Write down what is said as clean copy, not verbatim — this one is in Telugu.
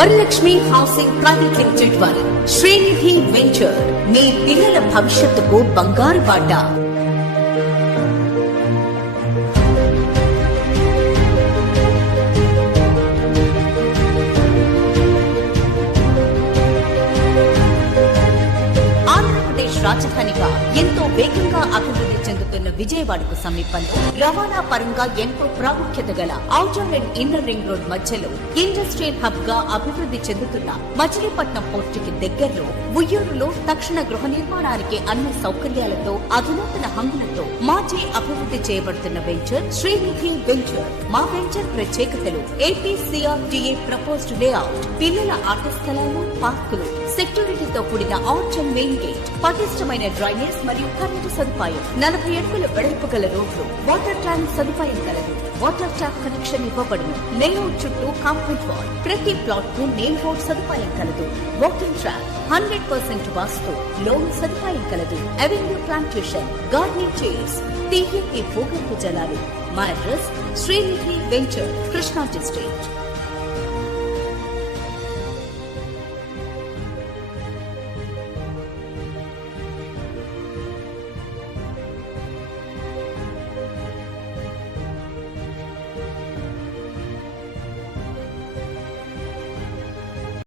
వరలక్ష్మి హౌసింగ్ ప్రైవేట్ లిమిటెడ్ వారి శ్రీనిధి వెంచర్ మీ పిల్లల భవిష్యత్తుకు బంగారు బాట. రాజధానిగా ఎంతో వేగంగా అభివృద్ధి చెందుతున్న విజయవాడకు సమీపంలో రవాణా పరంగా ఎంతో ప్రాముఖ్యత గల outer and inner ring road మధ్యలో ఇండస్ట్రియల్ హబ్ గా అభివృద్ధి చెందుతున్న మచిలీపట్నం పోర్టుకి దగ్గరలో ఉయ్యూరులో తక్షణ గృహ నిర్మాణానికి అన్ని సౌకర్యాలతో అధునాతన హంగులతో మాజీ అభివృద్ధి చేయబడుతున్న వెంచర్ శ్రీనిధి వెంచర్. మా వెంచర్ ప్రత్యేకతలు ఏపీసీఆర్డీఏ ప్రపోజ్డ్ లేఅవుట్, పిల్లల ఆట స్థలాలు, పార్కులు, సెక్యూరిటీతో కూడిన ఆర్చ్ అండ్ మెయిన్ గేట్, పటిష్టమైన డ్రైనేజ్ మరియు కరెంటు సదుపాయం, 40 అడుగుల వెడల్పు గల రోడ్లు, వాటర్ ట్యాంక్ సదుపాయం కలదు. వాటర్ ట్యాప్ కనెక్షన్ ఇవ్వబడును. లేఅవుట్ చుట్టూ కాంపౌండ్ వాల్, ప్రతి ప్లాట్ కు నేమ్ బోర్డ్ సదుపాయం కలదు. వాకింగ్ ట్రాక్, 100% వాస్తు, లోన్ సదుపాయం కలదు. అవెన్యూ ప్లాంటేషన్, గార్డెనింగ్ చైర్స్, తీయటి భూగర్భ జలాలు. మా address Srinidhi venture, Krishna district.